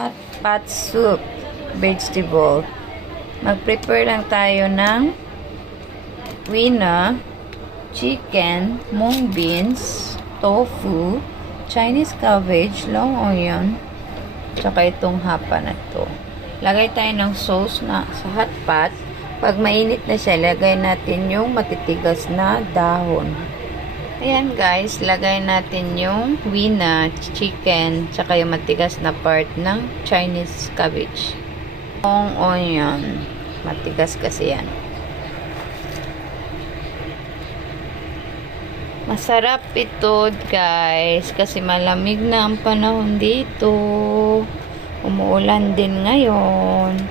hot pot soup vegetable. Mag-prepare lang tayo ng quinoa, chicken, mung beans, tofu, Chinese cabbage, long onion, tsaka itong hapa na to. Lagay tayo ng sauce na sa hot pot. Pag mainit na siya, lagay natin yung matitigas na dahon. Ayan guys, lagay natin yung quinoa, chicken, tsaka yung matigas na part ng Chinese cabbage. Long onion. Matigas kasi yan. Masarap ito guys, kasi malamig na ang panahon dito. Umuulan din ngayon.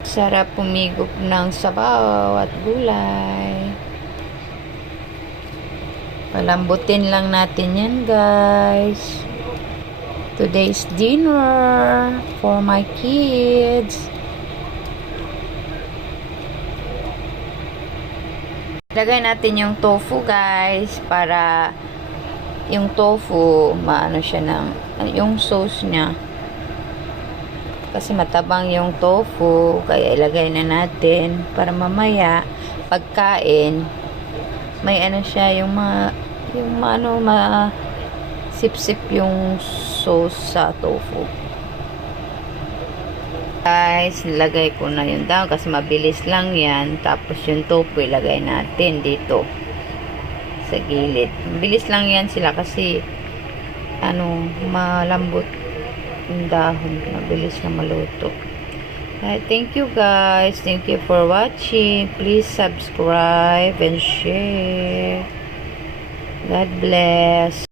Sarap pumigop ng sabaw at gulay. Palambutin lang natin yan guys. Today's dinner for my kids. Lagay natin yung tofu guys, para yung tofu maano siya ng yung sauce niya. Kasi matabang yung tofu, kaya ilagay na natin para mamaya pagkain may ano siya, yung sip-sip yung sauce sa tofu. Guys, nilagay ko na yung daw kasi mabilis lang yan. Tapos yung tofu ilagay natin dito sa gilid. Mabilis lang yan sila kasi malambot yung dahon. Mabilis na maluto. Thank you guys. Thank you for watching. Please subscribe and share. God bless.